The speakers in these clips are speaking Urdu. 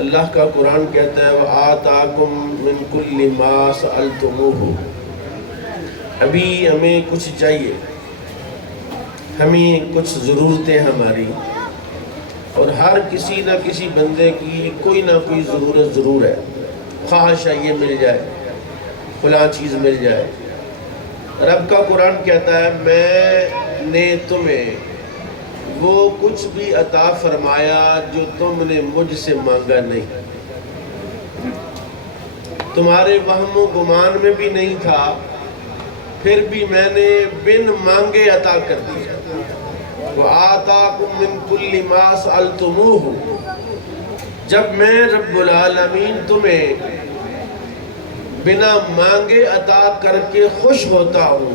اللہ کا قرآن کہتا ہے وَآتَاكُم مِّن كُلِّ مَا سَأَلْتُمُوهُ، ابھی ہمیں کچھ چاہیے، ہمیں کچھ ضرورتیں ہماری، اور ہر کسی نہ کسی بندے کی کوئی نہ کوئی ضرورت ضرور ہے، خواہش ہے یہ مل جائے، فلاں چیز مل جائے۔ رب کا قرآن کہتا ہے میں نے تمہیں وہ کچھ بھی عطا فرمایا جو تم نے مجھ سے مانگا نہیں، تمہارے وہم و گمان میں بھی نہیں تھا، پھر بھی میں نے بن مانگے عطا کر دیا۔ وَآتَاكُم مِّن كُلِّ مَا سَأَلْتُمُوهُ، جب میں رب العالمین تمہیں بنا مانگے عطا کر کے خوش ہوتا ہوں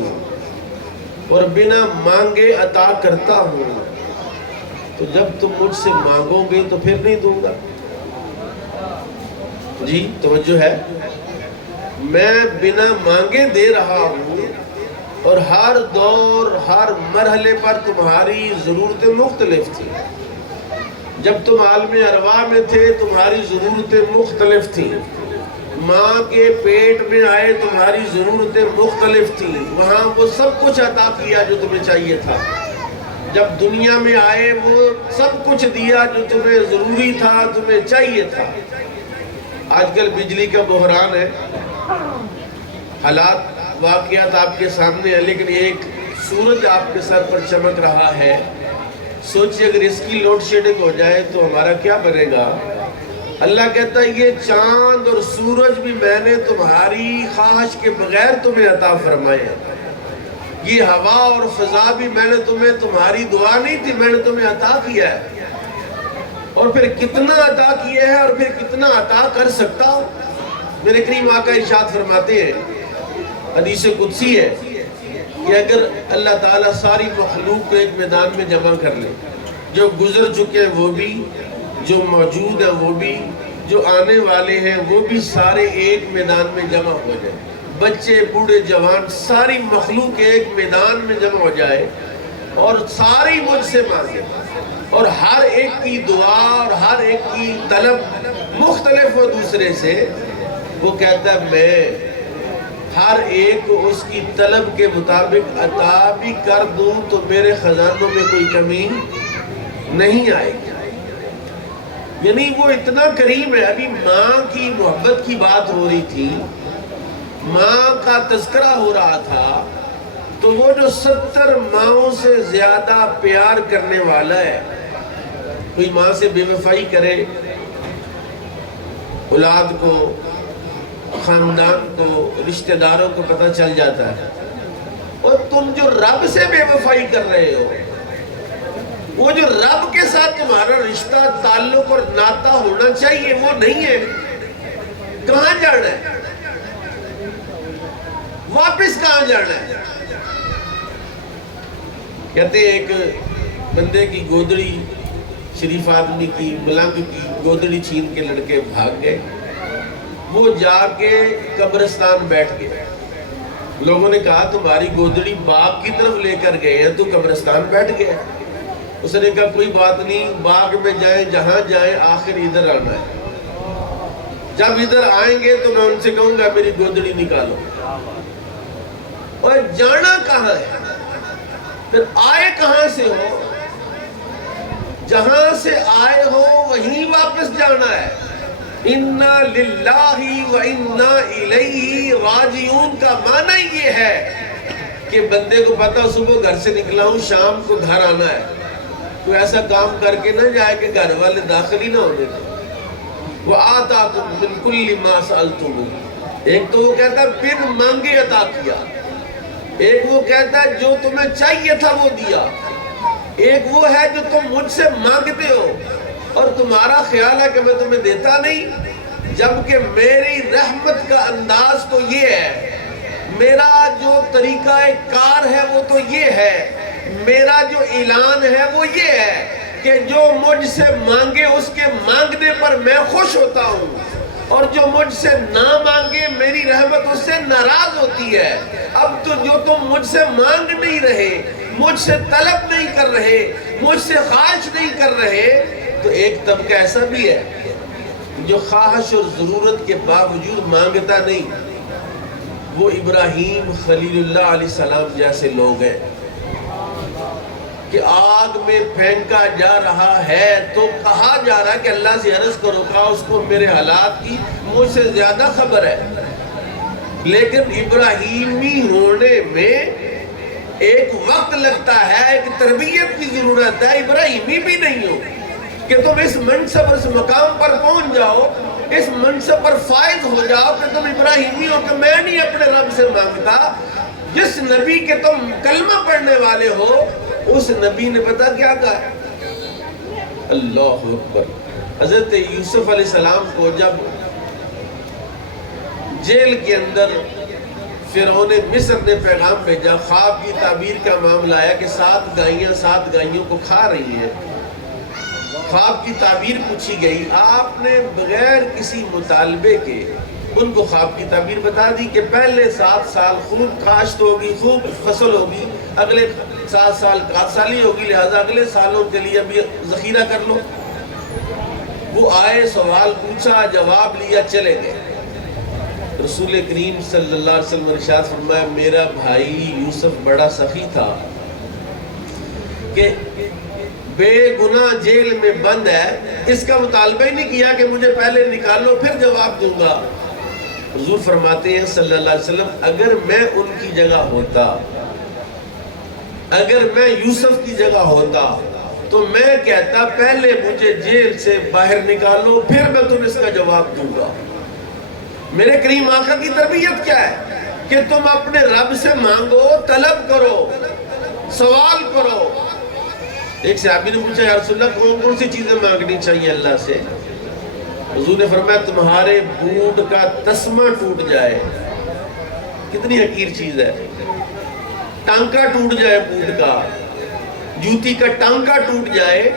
اور بنا مانگے عطا کرتا ہوں، تو جب تم مجھ سے مانگو گے تو پھر نہیں دوں گا۔ جی توجہ ہے، میں بنا مانگے دے رہا ہوں، اور ہر دور ہر مرحلے پر تمہاری ضرورتیں مختلف تھیں۔ جب تم عالم ارواح میں تھے تمہاری ضرورتیں مختلف تھیں، ماں کے پیٹ میں آئے تمہاری ضرورتیں مختلف تھیں، وہاں وہ سب کچھ عطا کیا جو تمہیں چاہیے تھا۔ جب دنیا میں آئے وہ سب کچھ دیا جو تمہیں ضروری تھا، تمہیں چاہیے تھا۔ آج کل بجلی کا بحران ہے، حالات واقعات آپ کے سامنے ہیں، لیکن ایک سورج آپ کے سر پر چمک رہا ہے، سوچئے اگر اس کی لوڈ شیڈنگ ہو جائے تو ہمارا کیا بنے گا؟ اللہ کہتا ہے یہ چاند اور سورج بھی میں نے تمہاری خواہش کے بغیر تمہیں عطا فرمائے ہیں، یہ ہوا اور فضا بھی میں نے تمہاری دعا نہیں تھی، میں نے تمہیں عطا کیا ہے، اور پھر کتنا عطا کیا ہے اور پھر کتنا عطا کر سکتا ہوں۔ میرے کریم آقا ارشاد فرماتے ہیں، حدیث قدسی ہے کہ اگر اللہ تعالیٰ ساری مخلوق کو ایک میدان میں جمع کر لے، جو گزر چکے ہیں وہ بھی، جو موجود ہیں وہ بھی، جو آنے والے ہیں وہ بھی سارے ایک میدان میں جمع ہو جائیں، بچے بوڑھے جوان ساری مخلوق ایک میدان میں جمع ہو جائے اور ساری مجھ سے مانگے، اور ہر ایک کی دعا اور ہر ایک کی طلب مختلف ہو دوسرے سے، وہ کہتا ہے میں ہر ایک کو اس کی طلب کے مطابق عطا بھی کر دوں تو میرے خزانوں میں کوئی کمی نہیں آئے گی۔ یعنی وہ اتنا کریم ہے۔ ابھی ماں کی محبت کی بات ہو رہی تھی، ماں کا تذکرہ ہو رہا تھا، تو وہ جو 70 ماؤں سے زیادہ پیار کرنے والا ہے، کوئی ماں سے بے وفائی کرے، اولاد کو، خاندان کو، رشتہ داروں کو پتہ چل جاتا ہے، اور تم جو رب سے بے وفائی کر رہے ہو، وہ جو رب کے ساتھ تمہارا رشتہ تعلق اور ناطہ ہونا چاہیے وہ نہیں ہے، کہاں جانا ہے؟ واپس کہاں جانا ہے؟ کہتے ہیں ایک بندے کی گودڑی، شریف آدمی کی ملنگ کی گودڑی چھین کے لڑکے بھاگ گئے، وہ جا کے قبرستان بیٹھ گئے، لوگوں نے کہا تمہاری گودڑی باغ کی طرف لے کر گئے ہیں تو قبرستان بیٹھ گئے۔ اس نے کہا کوئی بات نہیں، باغ میں جائیں جہاں جائیں آخر ادھر آنا ہے، جب ادھر آئیں گے تو میں ان سے کہوں گا میری گودڑی نکالو۔ اور جانا کہاں ہے؟ پھر آئے کہاں سے ہو؟ جہاں سے آئے ہو وہیں واپس جانا ہے۔ اِنَّا لِلَّهِ وَإِنَّا إِلَيْهِ راجعون کا معنی یہ ہے کہ بندے کو پتا صبح گھر سے نکلا ہوں شام کو گھر آنا ہے، کوئی ایسا کام کر کے نہ جائے کہ گھر والے داخل ہی نہ ہونے دیں۔ وَآتَاكُم مِّن كُلِّ مَا سَأَلْتُمُوهُ، ایک تو وہ کہتا ہے بن مانگے عطا کیا، ایک وہ کہتا ہے جو تمہیں چاہیے تھا وہ دیا، ایک وہ ہے جو تم مجھ سے مانگتے ہو اور تمہارا خیال ہے کہ میں تمہیں دیتا نہیں، جبکہ میری رحمت کا انداز تو یہ ہے، میرا جو طریقہ کار ہے وہ تو یہ ہے، میرا جو اعلان ہے وہ یہ ہے کہ جو مجھ سے مانگے اس کے مانگنے پر میں خوش ہوتا ہوں، اور جو مجھ سے نہ مانگے میری رحمت اس سے ناراض ہوتی ہے۔ اب تو جو تم مجھ سے مانگ نہیں رہے، مجھ سے طلب نہیں کر رہے، مجھ سے خواہش نہیں کر رہے، تو ایک طبقہ ایسا بھی ہے جو خواہش اور ضرورت کے باوجود مانگتا نہیں، وہ ابراہیم خلیل اللہ علیہ السلام جیسے لوگ ہیں کہ آگ میں پھینکا جا رہا ہے تو کہا جا رہا ہے کہ اللہ سے عرض کرو، کہا اس کو میرے حالات کی مجھ سے زیادہ خبر ہے، لیکن ابراہیمی ہونے میں ایک وقت لگتا ہے، ایک تربیت کی ضرورت ہے۔ ابراہیمی بھی نہیں ہو کہ تم اس منصب اس مقام پر پہنچ جاؤ، اس منصب پر فائز ہو جاؤ کہ تم ابراہیمی ہو کہ میں نہیں اپنے رب سے مانگتا۔ جس نبی کے تم کلمہ پڑھنے والے ہو، اس نبی نے پتا کیا کہا؟ اللہ اکبر۔ حضرت یوسف علیہ السلام کو جب جیل کے اندر فرعون مصر نے پیغام بھیجا، خواب کی تعبیر کا معاملہ آیا کہ 7 گائیاں 7 گائیوں کو کھا رہی ہیں، خواب کی تعبیر پوچھی گئی، آپ نے بغیر کسی مطالبے کے ان کو خواب کی تعبیر بتا دی کہ پہلے 7 سال خوب کاشت ہوگی، خوب فصل ہوگی، اگلے 7 سال کاشتکاری ہوگی، لہذا اگلے سالوں کے لیے ابھی ذخیرہ کر لو۔ وہ آئے، سوال پوچھا، جواب لیا، چلے گئے۔ رسول کریم صلی اللہ علیہ وسلم نے ارشاد فرمایا، میرا بھائی یوسف بڑا سخی تھا کہ بے گناہ جیل میں بند ہے، اس کا مطالبہ ہی نہیں کیا کہ مجھے پہلے نکالو پھر جواب دوں گا۔ حضور فرماتے ہیں صلی اللہ علیہ وسلم، اگر میں ان کی جگہ ہوتا، اگر میں یوسف کی جگہ ہوتا تو میں کہتا پہلے مجھے جیل سے باہر نکالو پھر میں تم اس کا جواب دوں گا۔ میرے کریم آقا کی تربیت کیا ہے کہ تم اپنے رب سے مانگو، طلب کرو، سوال کرو۔ ایک صحابی نے پوچھا، یا رسول اللہ کون کون سی چیزیں مانگنی چاہیے اللہ سے؟ حضور نے فرمایا، تمہارے بوٹ کا تسمہ ٹوٹ جائے، کتنی حقیر چیز ہے، ٹانکا ٹوٹ جائے بوٹ کا، جوتی کا ٹانکا ٹوٹ جائے،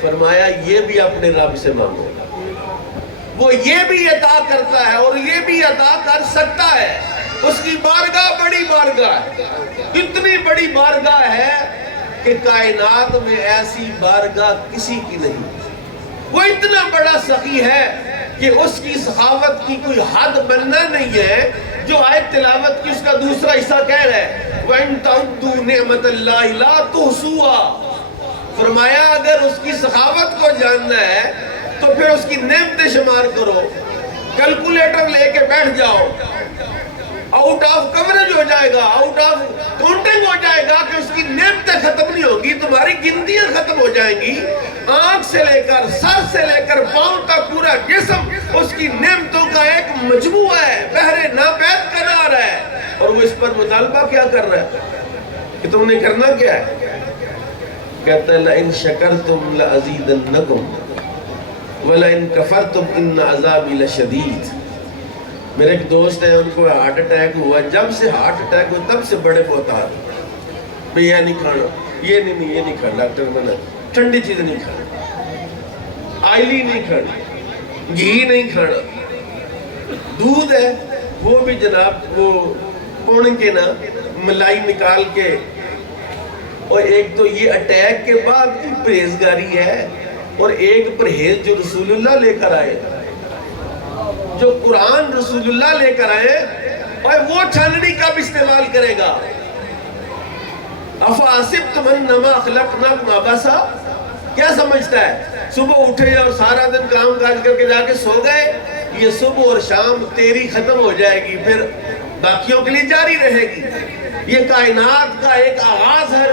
فرمایا یہ بھی اپنے رب سے مانگو، وہ یہ بھی عطا کرتا ہے اور یہ بھی عطا کر سکتا ہے۔ اس کی بارگاہ بڑی بارگاہ ہے، اتنی بڑی بارگاہ ہے کہ کائنات میں ایسی بارگاہ کسی کی نہیں۔ وہ اتنا بڑا سخی ہے کہ اس کی سخاوت کی کوئی حد بننا نہیں ہے۔ جو آیت تلاوت کی اس کا دوسرا حصہ کہہ رہا ہے، وَإِن تَعُدُّوا نِعْمَةَ اللَّهِ لَا تُحْصُوهَا، فرمایا اگر اس کی سخاوت کو جاننا ہے تو پھر اس کی نعمتیں شمار کرو، کیلکولیٹر لے کے بیٹھ جاؤ، آؤٹ آف کوریج ہو جائے گا، آؤٹ آف کاؤنٹنگ ہو جائے گا کہ اس کی نعمتیں ختم نہیں ہوگی، تمہاری گنتیاں ختم ہو جائیں گی۔ آنکھ سے لے کر سر سے لے کر پاؤں تک پورا جسم اس کی نعمتوں کا ایک مجموعہ ہے، بحر ناپید کنار ہے، اور وہ اس پر مطالبہ کیا کر رہا ہے کہ تم نے کرنا کیا ہے؟ کہتا ہے لَإِن شَكَرْتُمْ لَأَزِيدَنَّكُمْ وَلَئِن كَفَرْتُمْ إِنَّ عَذَابِي لَشَدِيدٌ۔ میرے ایک دوست ہیں، ان کو ہارٹ اٹیک ہوا، جب سے ہارٹ اٹیک ہوا تب سے بڑے محتاط، میں یہ نہیں کھانا، یہ نہیں کھانا، ڈاکٹر منع، ٹھنڈی چیز نہیں کھانا، آئلی نہیں کھانا، گھی نہیں کھانا، دودھ ہے وہ بھی جناب وہ پون کے نا ملائی نکال کے، اور ایک تو یہ اٹیک کے بعد کی پرہیزگاری ہے، اور ایک پرہیز جو رسول اللہ لے کر آئے، جو قرآن رسول اللہ لے کر آئے، اور وہ چھاننی کب استعمال کرے گا؟ افحسبتم انما خلقناکم عبثا، کیا سمجھتا ہے صبح اٹھے اور سارا دن کام کاج کر کے جا کے سو گئے؟ یہ صبح اور شام تیری ختم ہو جائے گی، پھر باقیوں کے لیے جاری رہے گی۔ یہ کائنات کا ایک آغاز ہے،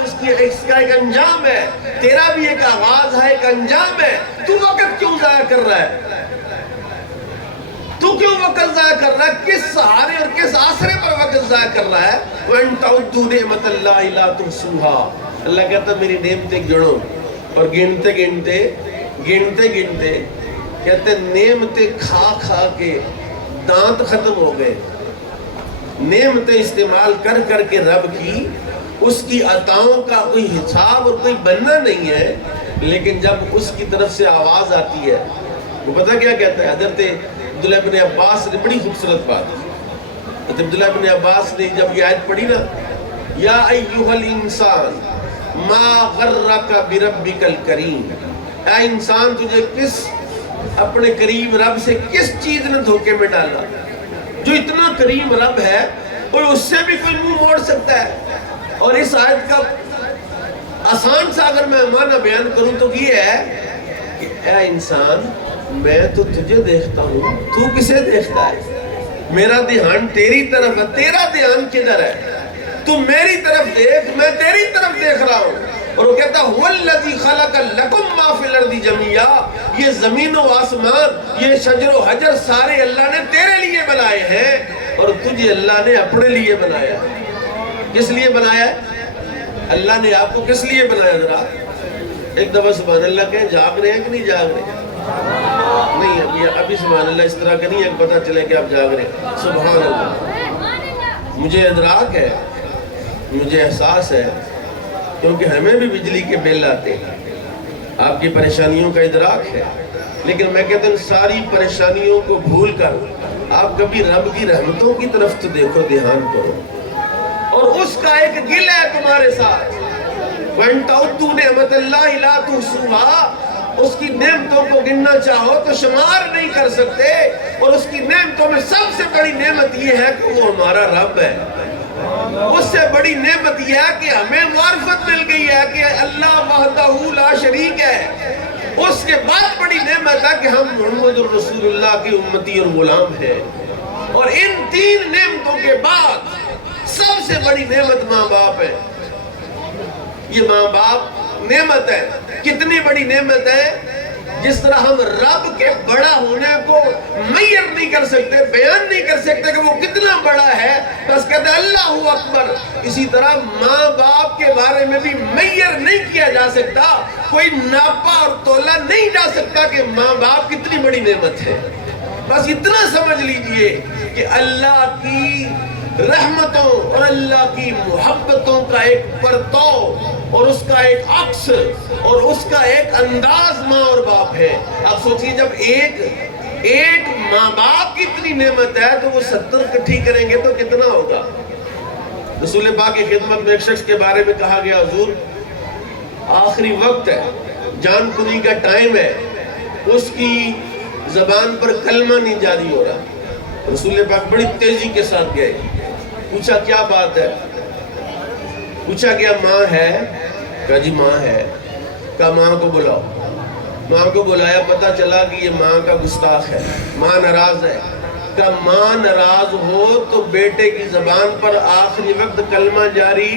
اس کا ایک انجام ہے، تیرا بھی ایک آغاز ہے، ایک انجام ہے۔ تو وقت کیوں ضائع کر رہا ہے؟ تو کیوں وقت ضائع کر رہا ہے؟ کس سہارے اور کس آسرے پر وقت ضائع کر رہا ہے؟ وَإِن تَعُدُّوا نِعْمَةَ اللَّهِ لَا تُحْصُوهَا، اللہ کہتا ہے میری نعمتیں گنو، اور گنتے گنتے کہتے ہیں نعمتیں کھا کھا کے دانت ختم ہو گئے، نعمتیں استعمال کر کر کے رب کی، اس کی عطاؤں کا کوئی حساب اور کوئی بننا نہیں ہے، لیکن جب اس کی طرف سے آواز آتی ہے، وہ پتہ کیا کہتا ہے؟ حضرت عبداللہ بن عباس نے بڑی خوبصورت بات، حضرت عبداللہ بن عباس نے جب یہ آیت پڑھی نا، یا ایہا الانسان ما غرک بربک الکریم، اے انسان تجھے کس اپنے قریب رب سے کس چیز نے دھوکے میں ڈالا؟ جو اتنا قریب رب ہے اور اس سے بھی کوئی منہ موڑ سکتا ہے؟ اور اس آیت کا آسان سا اگر میں معنی بیان کروں تو یہ ہے کہ اے انسان، میں تو تجھے دیکھتا ہوں، تو کسے دیکھتا ہے؟ میرا دھیان تیری طرف ہے، تیرا دھیان کدھر ہے؟ تو میری طرف دیکھ، میں تیری طرف دیکھ رہا ہوں۔ اور وہ کہتا وَالَّذِي خَلَقَ لَكُمْ مَا فِي الْأَرْضِ جَمِيعًا، یہ زمین و آسمان، یہ شجر و حجر سارے اللہ نے تیرے لیے بنائے ہیں، اور تجھے اللہ نے اپنے لیے بنایا ہے۔ کس لیے بنایا ہے؟ اللہ نے آپ کو کس لیے بنایا؟ ذرا ایک دفعہ سبحان اللہ کہیں، جاگ رہے ہیں کہ نہیں جاگ رہے؟ نہیں، ابھی سبحان اللہ اس طرح کا نہیں ہے، پتہ چلے کہ آپ جاگ رہے ہیں۔ سبحان اللہ، مجھے ادراک ہے، مجھے احساس ہے، کیونکہ ہمیں بھی بجلی کے بل آتے ہیں، آپ کی پریشانیوں کا ادراک ہے، لیکن میں کہتا ہوں ساری پریشانیوں کو بھول کر آپ کبھی رب کی رحمتوں کی طرف تو دیکھو، دھیان کرو، اور اس کا ایک گل ہے تمہارے ساتھ، وَإِن تَعُدُّوا نِعْمَتَ اللَّهِ لَا تُحْصُوهَا، اس کی نعمتوں کو گننا چاہو تو شمار نہیں کر سکتے، اور اس کی نعمتوں میں سب سے بڑی نعمت یہ ہے کہ وہ ہمارا رب ہے۔ اس سے بڑی نعمت یہ ہے کہ ہمیں معرفت مل گئی ہے کہ اللہ وحدہ لا شریک ہے۔ اس کے بعد بڑی نعمت ہے کہ ہم محمد الرسول اللہ کی امتی اور غلام ہیں، اور ان تین نعمتوں کے بعد سب سے بڑی نعمت ماں باپ ہے۔ یہ ماں باپ نعمت ہے، کتنی بڑی نعمت ہے؟ جس طرح ہم رب کے بڑا ہونے کو معیار نہیں کر سکتے، بیان نہیں کر سکتے کہ وہ کتنا بڑا ہے، بس کہتے ہیں اللہ اکبر، اسی طرح ماں باپ کے بارے میں بھی معیار نہیں کیا جا سکتا، کوئی ناپا اور تولا نہیں جا سکتا کہ ماں باپ کتنی بڑی نعمت ہے۔ بس اتنا سمجھ لیجئے کہ اللہ کی رحمتوں اور اللہ کی محبتوں کا ایک پرتو اور اس کا ایک عکس اور اس کا ایک انداز ماں اور باپ ہے۔ آپ سوچئے جب ایک ماں باپ کی اتنی نعمت ہے تو وہ 70 کٹھی کریں گے تو کتنا ہوگا؟ رسول پاک کی خدمت میں ایک شخص کے بارے میں کہا گیا، حضور آخری وقت ہے، جان کنی کا ٹائم ہے، اس کی زبان پر کلمہ نہیں جاری ہو رہا۔ رسول پاک بڑی تیزی کے ساتھ گئے، پوچھا کیا بات ہے؟ پوچھا کیا ماں ہے؟ کہا جی ماں ہے۔ کہا ماں کو بلاؤ۔ ماں کو بلایا، پتہ چلا کہ یہ ماں کا گستاخ ہے، ماں ناراض ہے۔ کہا ماں ناراض ہو تو بیٹے کی زبان پر آخری وقت کلمہ جاری؟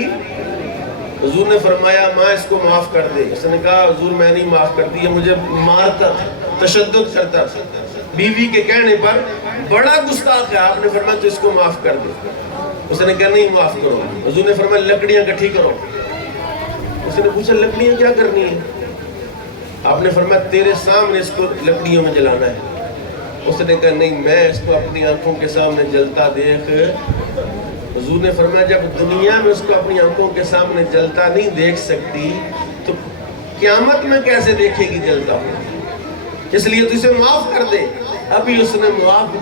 حضور نے فرمایا ماں اس کو معاف کر دے۔ اس نے کہا حضور میں نہیں معاف کرتی، یہ مجھے مارتا، تشدد کرتا، بیوی کے کہنے پر بڑا گستاخ ہے۔ آپ نے فرمایا تو اس کو معاف کر دے۔ اس نے کہا نہیں معاف کرو۔ حضور نے فرمایا لکڑیاں کٹھی کرو۔ اس نے پوچھا لکڑیاں کیا کرنی ہیں؟ آپ نے فرمایا تیرے سامنے اس کو لکڑیوں میں جلانا ہے۔ اس نے کہا نہیں، میں اس کو اپنی آنکھوں کے سامنے جلتا دیکھ۔ حضور نے فرمایا جب دنیا میں اس کو اپنی آنکھوں کے سامنے جلتا نہیں دیکھ سکتی تو قیامت میں کیسے دیکھے گی جلتا ہو؟ اس لیے تو اسے معاف کر دے۔ ابھی اس نے معاف